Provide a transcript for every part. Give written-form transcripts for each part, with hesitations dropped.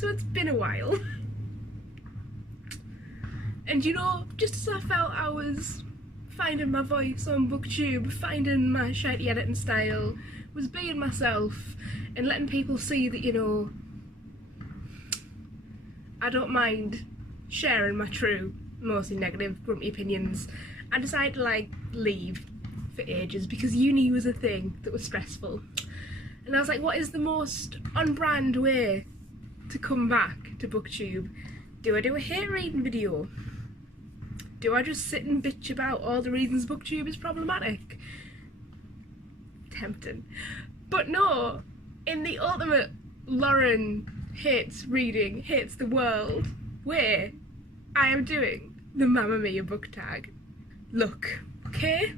So it's been a while. And you know, just as I felt I was finding my voice on BookTube, finding my shitey editing style, was being myself and letting people see that, you know, I don't mind sharing my true, mostly negative, grumpy opinions, I decided to like leave for ages because uni was a thing that was stressful. And I was like, what is the most on-brand way to come back to BookTube? Do I do a hate reading video? Do I just sit and bitch about all the reasons BookTube is problematic? Tempting. But no, in the ultimate Lauren hates reading, hates the world way, I am doing the Mamma Mia book tag. Look, okay?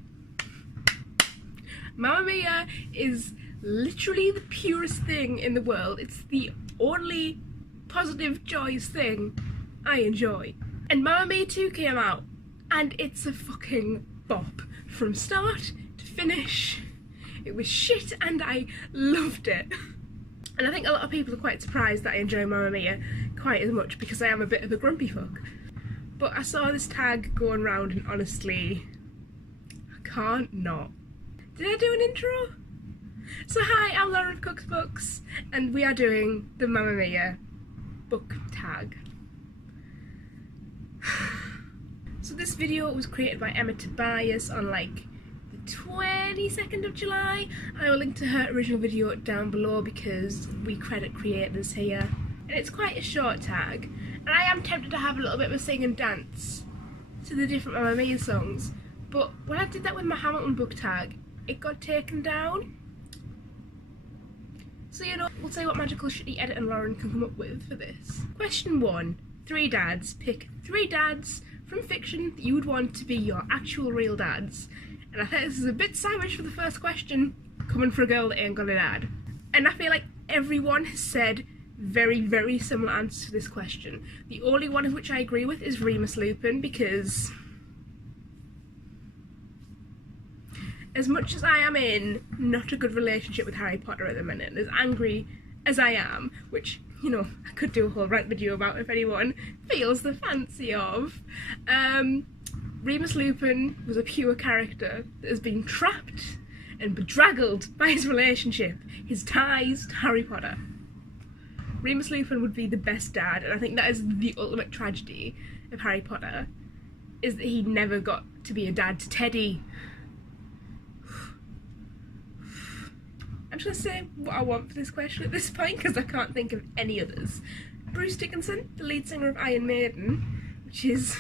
Mamma Mia is literally the purest thing in the world. It's the only positive, joyous thing I enjoy. And Mamma Mia 2 came out, and it's a fucking bop from start to finish. It was shit and I loved it. And I think a lot of people are quite surprised that I enjoy Mamma Mia quite as much because I am a bit of a grumpy fuck. But I saw this tag going around and honestly, I can't not. Did I do an intro? So hi, I'm Lauren of Cook's Books and we are doing the Mamma Mia book tag. So this video was created by Emma Tobias on like the 22nd of July. I will link to her original video down below because we credit creators here. And it's quite a short tag. And I am tempted to have a little bit of a sing and dance to the different Mamma Mia songs. But when I did that with my Hamilton book tag, it got taken down. So you know, we'll see what magical shitty editor Lauren can come up with for this. Question 1. 3 dads. Pick 3 dads from fiction that you would want to be your actual real dads. And I think this is a bit savage for the first question, coming for a girl that ain't got a dad. And I feel like everyone has said very, very similar answers to this question. The only one of which I agree with is Remus Lupin, because as much as I am in not a good relationship with Harry Potter at the minute, as angry as I am, which, you know, I could do a whole rant video about if anyone feels the fancy of, Remus Lupin was a pure character that has been trapped and bedraggled by his relationship, his ties to Harry Potter. Remus Lupin would be the best dad, and I think that is the ultimate tragedy of Harry Potter, is that he never got to be a dad to Teddy. I'm just going to say what I want for this question at this point because I can't think of any others. Bruce Dickinson, the lead singer of Iron Maiden, which is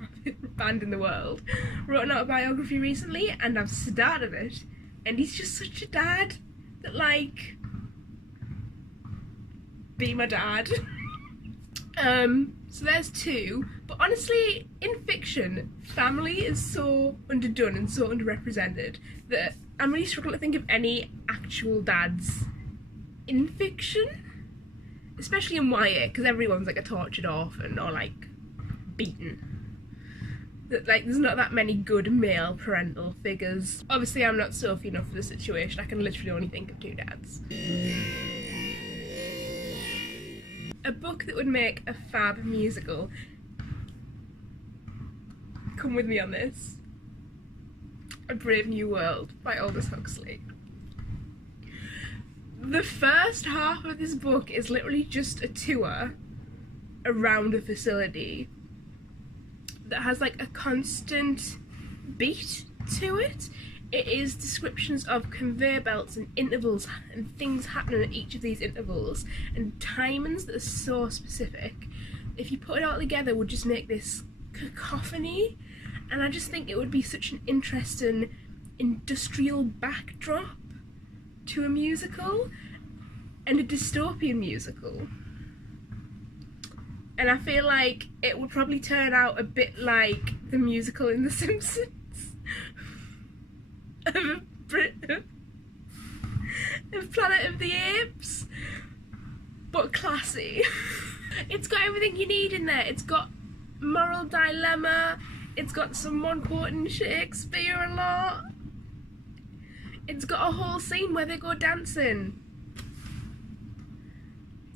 my favourite band in the world, wrote an autobiography recently and I've started it, and he's just such a dad that, like, be my dad. So there's 2, but honestly, in fiction, family is so underdone and so underrepresented that I'm really struggling to think of any actual dads in fiction, especially in YA, because everyone's like a tortured orphan or like beaten. That, like, there's not that many good male parental figures. Obviously I'm not Sophie enough for the situation, I can literally only think of 2 dads. A book that would make a fab musical. Come with me on this. A Brave New World by Aldous Huxley. The first half of this book is literally just a tour around a facility that has like a constant beat to it. It is descriptions of conveyor belts and intervals and things happening at each of these intervals and timings that are so specific. If you put it all together, it would just make this cacophony, and I just think it would be such an interesting industrial backdrop to a musical and a dystopian musical. And I feel like it would probably turn out a bit like the musical in The Simpsons. of Planet of the Apes, but classy. It's got everything you need in there. It's got moral dilemma, it's got someone quoting Shakespeare a lot, it's got a whole scene where they go dancing.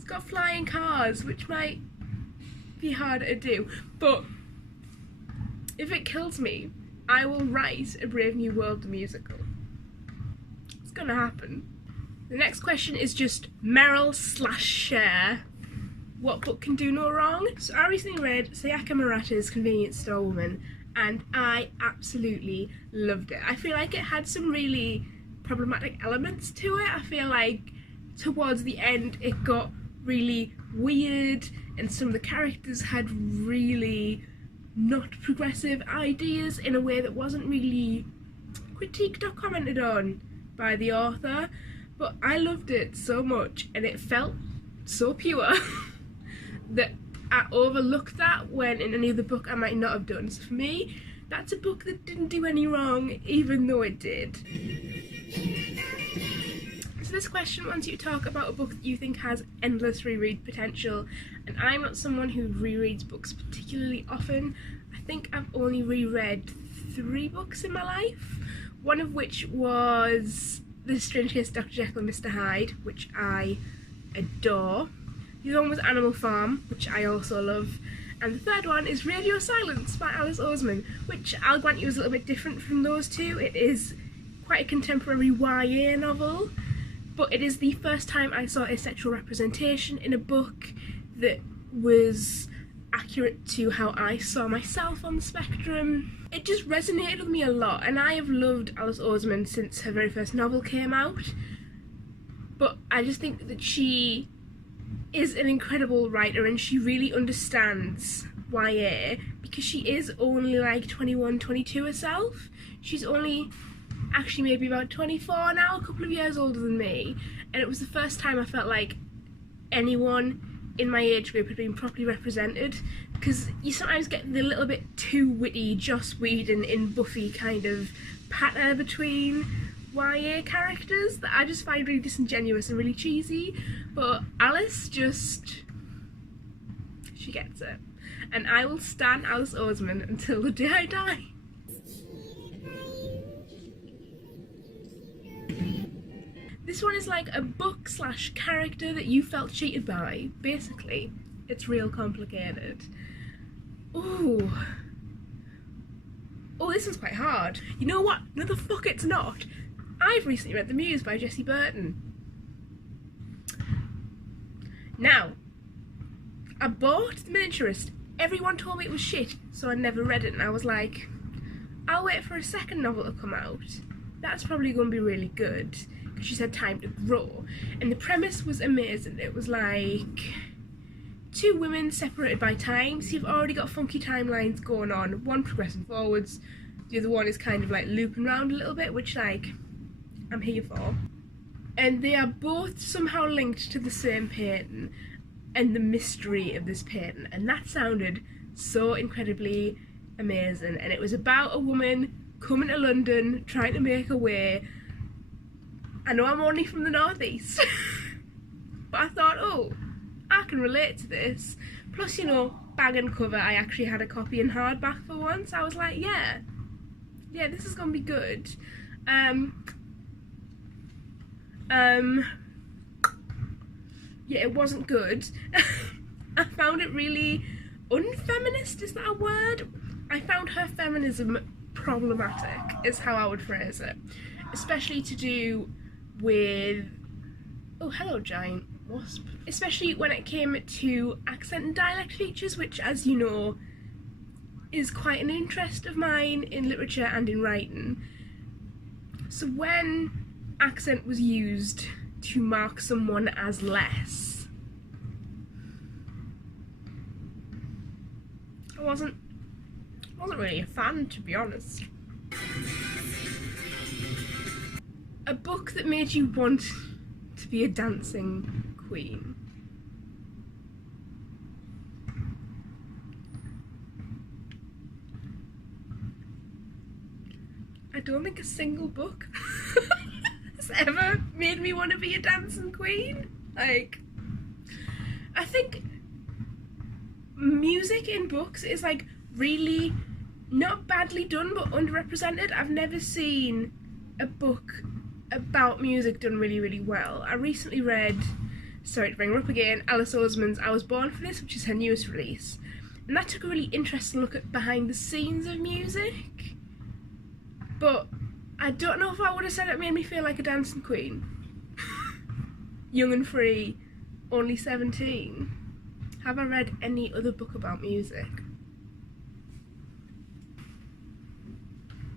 It's got flying cars, which might be harder to do, but if it kills me, I will write a Brave New World the musical. It's gonna happen. The next question is just Meryl/Cher. What book can do no wrong? So I recently read Sayaka Murata's Convenience Store Woman, and I absolutely loved it. I feel like it had some really problematic elements to it. I feel like towards the end it got really weird, and some of the characters had really not progressive ideas in a way that wasn't really critiqued or commented on by the author. But I loved it so much, and it felt so pure that I overlooked that when in any other book I might not have done. So for me, that's a book that didn't do any wrong, even though it did. So this question wants you to talk about a book that you think has endless reread potential, and I'm not someone who rereads books particularly often. I think I've only reread 3 books in my life, one of which was The Strange Case of Dr. Jekyll and Mr. Hyde, which I adore. The other one was Animal Farm, which I also love. And the third one is Radio Silence by Alice Oseman, which I'll grant you is a little bit different from those two. It is quite a contemporary YA novel, but it is the first time I saw a sexual representation in a book that was accurate to how I saw myself on the spectrum. It just resonated with me a lot, and I have loved Alice Oseman since her very first novel came out, but I just think that she is an incredible writer, and she really understands YA because she is only like 21, 22 herself. She's only actually maybe about 24 now, a couple of years older than me, and it was the first time I felt like anyone in my age group had been properly represented, because you sometimes get the little bit too witty Joss Whedon in Buffy kind of patter between YA characters that I just find really disingenuous and really cheesy, but Alice just, she gets it, and I will stan Alice Oseman until the day I die. This one is like a book / character that you felt cheated by. Basically, it's real complicated. Ooh. Oh, this one's quite hard. You know what? No, the fuck it's not. I've recently read The Muse by Jessie Burton. Now, I bought The Miniaturist. Everyone told me it was shit, so I never read it, and I was like, I'll wait for a second novel to come out. That's probably going to be really good, because she's had time to grow. And the premise was amazing. It was like 2 women separated by time, so you've already got funky timelines going on. One progressing forwards, the other one is kind of like looping around a little bit, which like I'm here for. And they are both somehow linked to the same painting and the mystery of this painting, and that sounded so incredibly amazing. And it was about a woman coming to London, trying to make her way. I know I'm only from the northeast, but I thought, oh, I can relate to this. Plus, you know, bag and cover, I actually had a copy in hardback for once. I was like, yeah, this is gonna be good. Yeah, it wasn't good. I found it really unfeminist, is that a word? I found her feminism problematic, is how I would phrase it. Especially to do with, oh hello giant wasp. Especially when it came to accent and dialect features, which, as you know, is quite an interest of mine in literature and in writing. So when accent was used to mark someone as less, I wasn't really a fan, to be honest. A book that made you want to be a dancing queen. I don't think a single book has ever made me want to be a dancing queen. Like, I think music in books is like really not badly done but underrepresented. I've never seen a book about music done really, really well. I recently read sorry to bring her up again, Alice Oseman's I Was Born For This, which is her newest release. And that took a really interesting look at behind the scenes of music. But I don't know if I would have said it made me feel like a dancing queen. Young and free, only 17. Have I read any other book about music?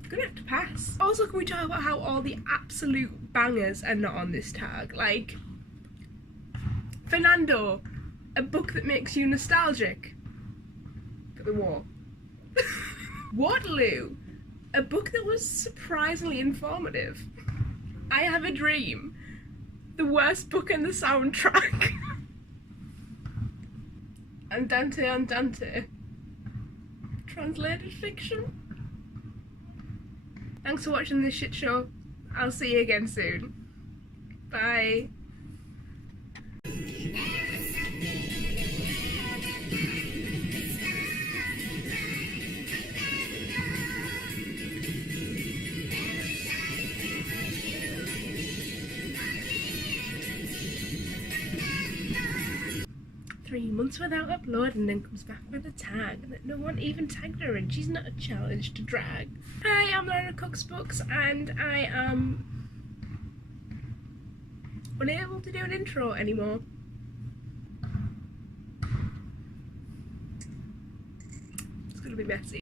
I'm gonna have to pass. Also, can we talk about how all the absolute bangers are not on this tag? Like, Fernando, a book that makes you nostalgic for the war. Waterloo, a book that was surprisingly informative. I Have a Dream, the worst book in the soundtrack. Andante, translated fiction. Thanks for watching this shit show. I'll see you again soon. Bye. 3 months without uploading and then comes back with a tag that no one even tagged her in. She's not a challenge to drag. Hi, I'm Laura Cooks Books and I am unable to do an intro anymore. It's gonna be messy.